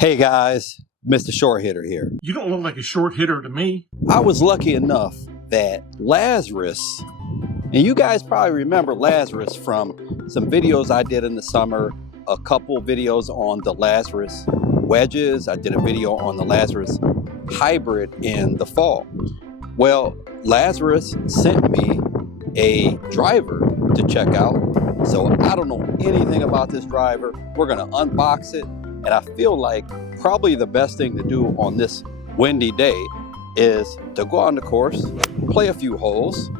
Hey guys, Mr. Short Hitter here. You don't look like a short hitter to me. I was lucky enough that Lazrus, and you guys probably remember Lazrus from some videos I did in the summer, a couple videos on the Lazrus wedges. I did a video on the Lazrus hybrid in the fall. Well, Lazrus sent me a driver to check out. So I don't know anything about this driver. We're gonna unbox it. And I feel like probably the best thing to do on this windy day is to go on the course, play a few holes,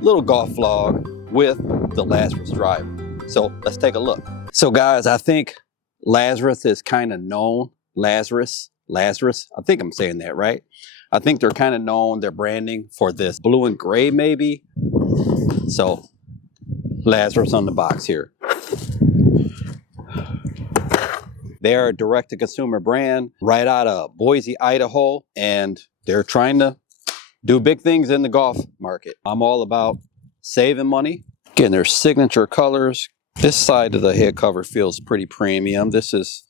little golf vlog with the Lazrus driver. So let's take a look. So guys, I think Lazrus is kind of known. Lazrus, I think I'm saying that right. I think they're kind of known, their branding for this blue and gray maybe. So Lazrus on the box here. They're a direct-to-consumer brand right out of Boise, Idaho, and they're trying to do big things in the golf market. I'm all about saving money, getting their signature colors. This side of the head cover feels pretty premium. This is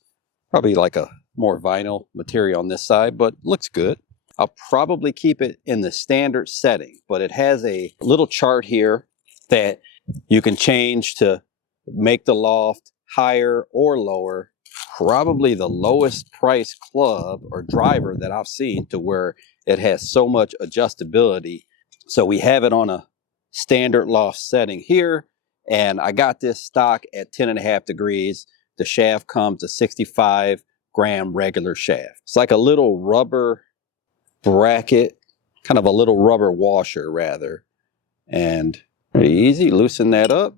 probably like a more vinyl material on this side, but looks good. I'll probably keep it in the standard setting, but it has a little chart here that you can change to make the loft higher or lower. Probably the lowest price club or driver that I've seen to where it has so much adjustability. So we have it on a standard loft setting here, and I got this stock at 10.5 degrees. The shaft comes a 65 gram regular shaft. It's like a little rubber bracket, kind of a little rubber washer rather, and pretty easy. Loosen that up.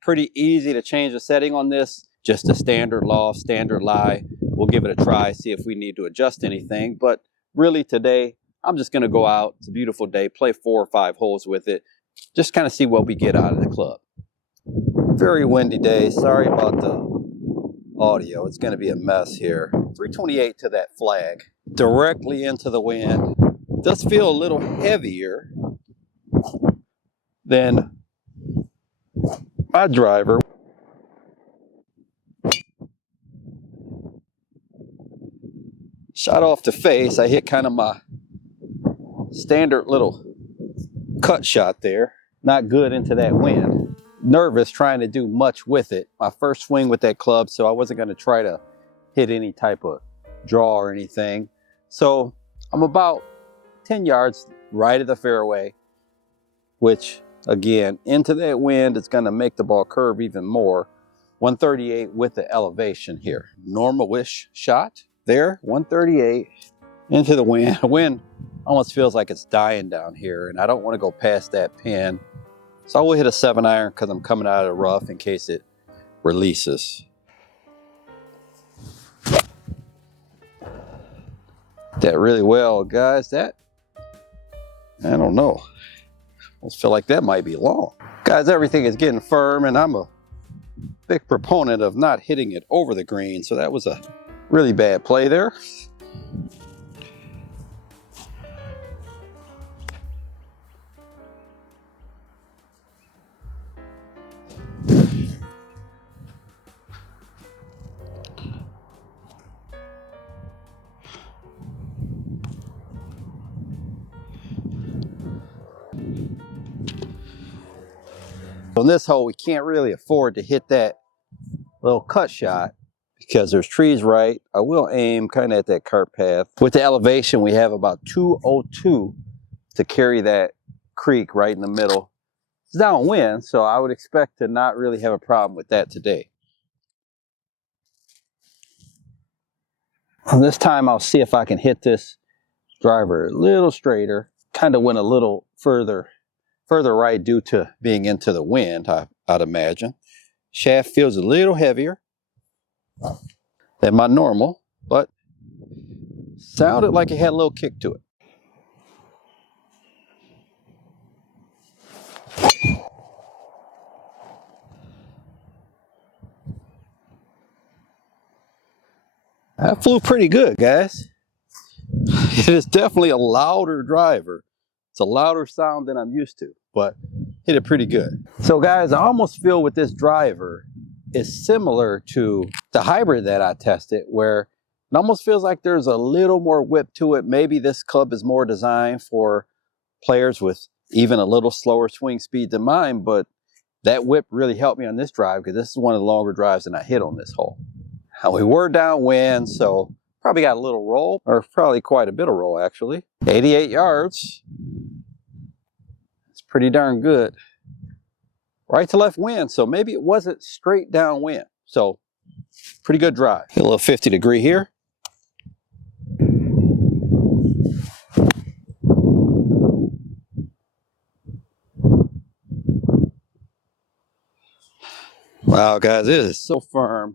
Pretty easy to change the setting on this. Just a standard loft, standard lie. We'll give it a try, see if we need to adjust anything. But really today, I'm just gonna go out. It's a beautiful day, play 4 or 5 holes with it. Just kind of see what we get out of the club. Very windy day. Sorry about the audio. It's gonna be a mess here. 328 to that flag. Directly into the wind. Does feel a little heavier than my driver. Shot off the face. I hit kind of my standard little cut shot there. Not good into that wind. Nervous trying to do much with it. My first swing with that club, so I wasn't going to try to hit any type of draw or anything. So I'm about 10 yards right of the fairway, which again, into that wind, it's going to make the ball curve even more. 138 with the elevation here. Normal-ish shot there, 138 into the wind. The wind almost feels like it's dying down here, and I don't want to go past that pin. So I will hit a 7-iron because I'm coming out of the rough in case it releases. That really well, guys. That, I don't know. I feel like that might be long. Guys, everything is getting firm, and I'm a big proponent of not hitting it over the green, so that was a really bad play there. On this hole, we can't really afford to hit that little cut shot because there's trees right. I will aim kind of at that cart path. With the elevation, we have about 202 to carry that creek right in the middle. It's downwind, so I would expect to not really have a problem with that today. And this time, I'll see if I can hit this driver a little straighter. Kind of went a little further right due to being into the wind, I'd imagine. Shaft feels a little heavier than my normal, but sounded like it had a little kick to it. That flew pretty good, guys. It is definitely a louder driver. It's a louder sound than I'm used to, but hit it pretty good. So guys, I almost feel with this driver, is similar to the hybrid that I tested, where it almost feels like there's a little more whip to it. Maybe this club is more designed for players with even a little slower swing speed than mine, but that whip really helped me on this drive because this is one of the longer drives that I hit on this hole. Now we were downwind, so probably got a little roll, or probably quite a bit of roll actually. 88 yards. It's pretty darn good. Right to left wind, so maybe it wasn't straight downwind. So pretty good drive. Hit a little 50-degree here. Wow, guys, it is so firm.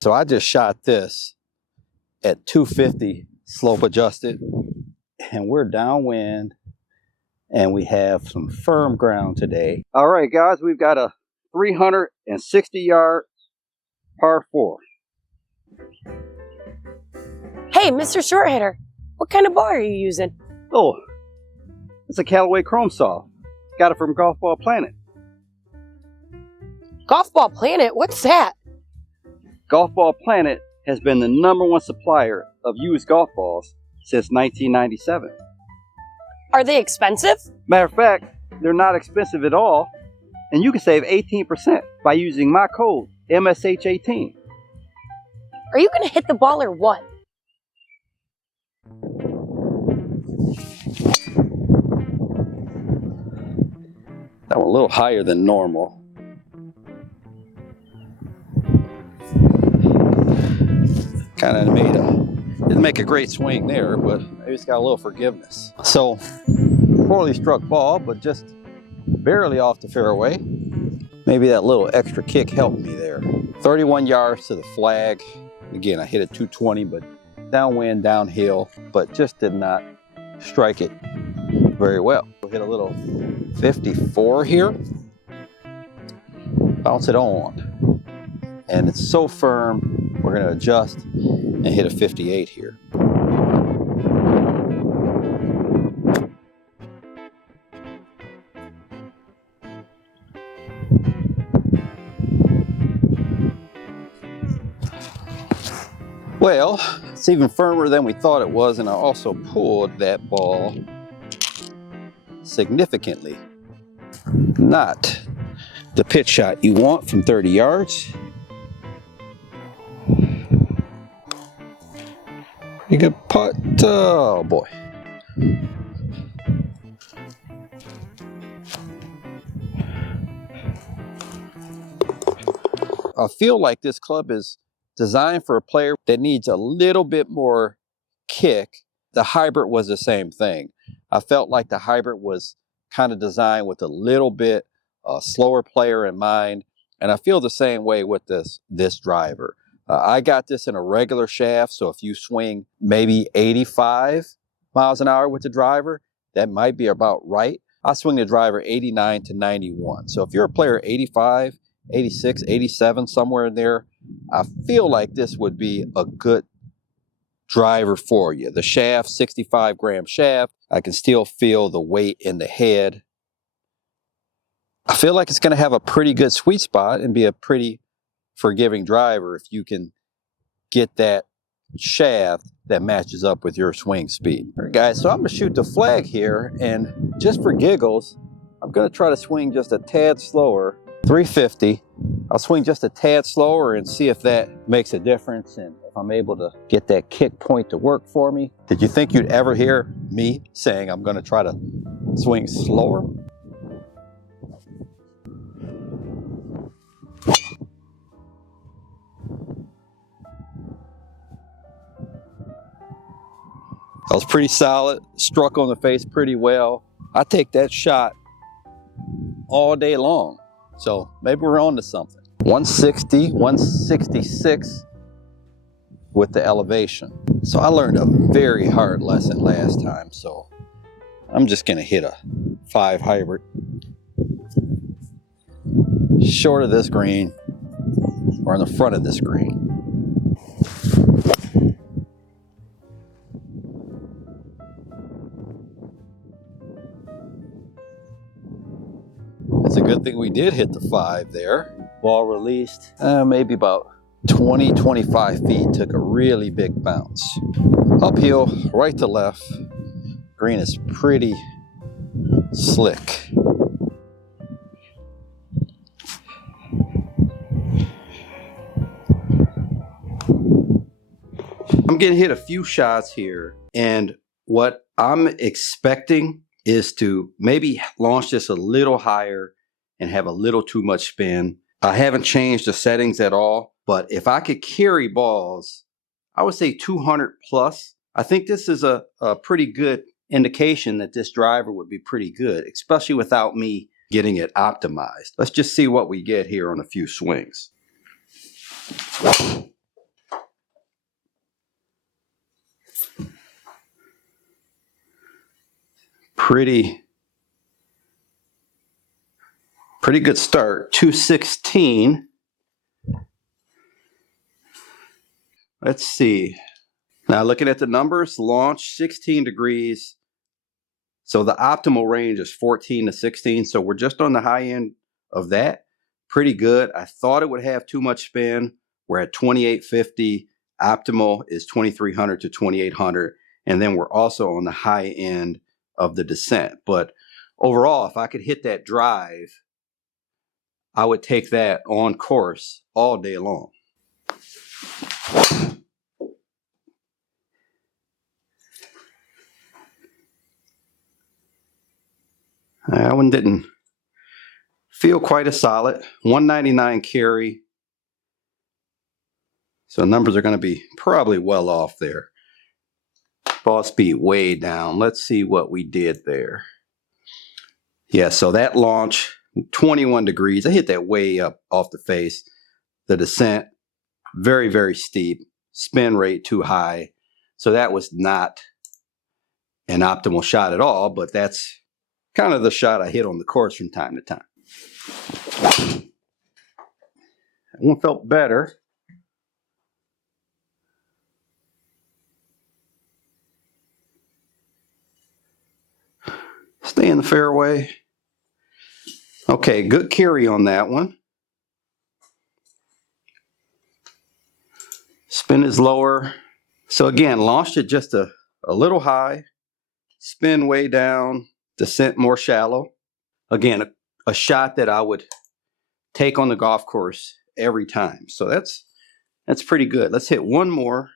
So I just shot this at 250 slope adjusted, and we're downwind, and we have some firm ground today. All right, guys, we've got a 360-yard par 4. Hey, Mr. Short Hitter, what kind of ball are you using? Oh, it's a Callaway Chrome Soft. Got it from Golf Ball Planet. Golf Ball Planet? What's that? Golf Ball Planet has been the #1 supplier of used golf balls since 1997. Are they expensive? Matter of fact, they're not expensive at all, and you can save 18% by using my code MSH18. Are you going to hit the ball or what? That one a little higher than normal. Kind of didn't make a great swing there, but maybe it's got a little forgiveness. So, poorly struck ball, but just barely off the fairway. Maybe that little extra kick helped me there. 31 yards to the flag. Again, I hit it 220, but downwind, downhill, but just did not strike it very well. We'll hit a little 54 here. Bounce it on. And it's so firm, we're going to adjust and hit a 58 here. Well, it's even firmer than we thought it was, and I also pulled that ball significantly. Not the pitch shot you want from 30 yards. Pretty good putt. Oh boy. I feel like this club is designed for a player that needs a little bit more kick. The hybrid was the same thing. I felt like the hybrid was kind of designed with a little bit slower player in mind, and I feel the same way with this driver. I got this in a regular shaft, so if you swing maybe 85 miles an hour with the driver, that might be about right. I swing the driver 89 to 91. So if you're a player 85, 86, 87, somewhere in there, I feel like this would be a good driver for you. The shaft, 65 gram shaft, I can still feel the weight in the head. I feel like it's going to have a pretty good sweet spot and be a pretty forgiving driver if you can get that shaft that matches up with your swing speed. All right, guys, so I'm going to shoot the flag here, and just for giggles, I'm going to try to swing just a tad slower. 350. I'll swing just a tad slower and see if that makes a difference and if I'm able to get that kick point to work for me. Did you think you'd ever hear me saying I'm going to try to swing slower? That was pretty solid, struck on the face pretty well. I take that shot all day long. So maybe we're on to something. 160, 166 with the elevation. So I learned a very hard lesson last time. So I'm just going to hit a 5 hybrid. Short of this green, or in the front of this green. It's a good thing we did hit the 5 there. Ball released maybe about 20-25 feet, took a really big bounce. Uphill, right to left. Green is pretty slick. I'm getting hit a few shots here, and what I'm expecting is to maybe launch this a little higher and have a little too much spin. I haven't changed the settings at all, but if I could carry balls, I would say 200 plus. I think this is a pretty good indication that this driver would be pretty good, especially without me getting it optimized. Let's just see what we get here on a few swings. Pretty good start. 216. Let's see. Now looking at the numbers, launch 16 degrees. So the optimal range is 14 to 16. So we're just on the high end of that. Pretty good. I thought it would have too much spin. We're at 2850. Optimal is 2300 to 2800. And then we're also on the high end of the descent. But overall, if I could hit that drive, I would take that on course all day long. That one didn't feel quite as solid. 199 carry. So numbers are going to be probably well off there. Ball speed way down. Let's see what we did there. Yeah, so that launch, 21 degrees. I hit that way up off the face. The descent, very, very steep. Spin rate too high. So that was not an optimal shot at all, but that's kind of the shot I hit on the course from time to time. That one felt better. Stay in the fairway. Okay, good carry on that one. Spin is lower. So again, launched it just a little high. Spin way down. Descent more shallow. Again, a shot that I would take on the golf course every time. So that's pretty good. Let's hit one more.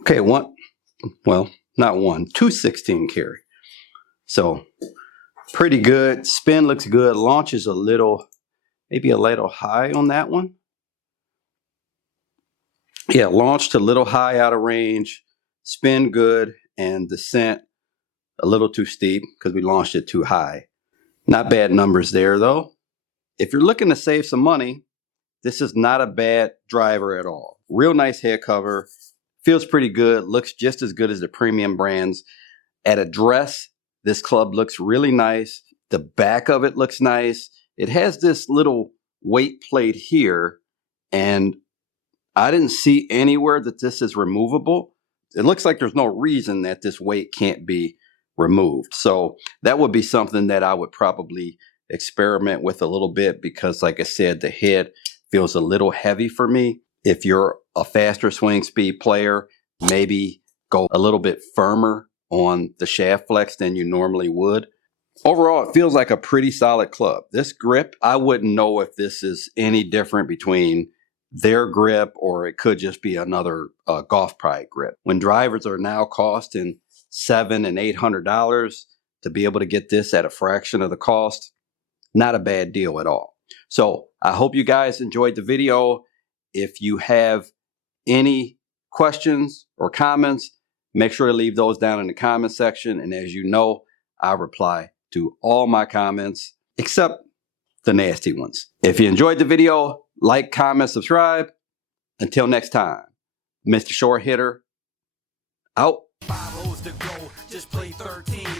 Okay, not one, 216 carry. So pretty good. Spin looks good. Launch is maybe a little high on that one. Yeah, launched a little high out of range. Spin good, and descent a little too steep because we launched it too high. Not bad numbers there though. If you're looking to save some money, this is not a bad driver at all. Real nice head cover. Feels pretty good. Looks just as good as the premium brands. At address, this club looks really nice. The back of it looks nice. It has this little weight plate here, and I didn't see anywhere that this is removable. It looks like there's no reason that this weight can't be removed. So that would be something that I would probably experiment with a little bit because, like I said, the head feels a little heavy for me. If you're a faster swing speed player, maybe go a little bit firmer on the shaft flex than you normally would. Overall, it feels like a pretty solid club. This grip, I wouldn't know if this is any different between their grip or it could just be another Golf Pride grip. When drivers are now costing $700 and $800 to be able to get this at a fraction of the cost, not a bad deal at all. So I hope you guys enjoyed the video. If you have any questions or comments, make sure to leave those down in the comment section. And as you know, I reply to all my comments. except the nasty ones. If you enjoyed the video, like, comment, subscribe. Until next time, Mr. Short Hitter, out. 5 holes to go, just play 13.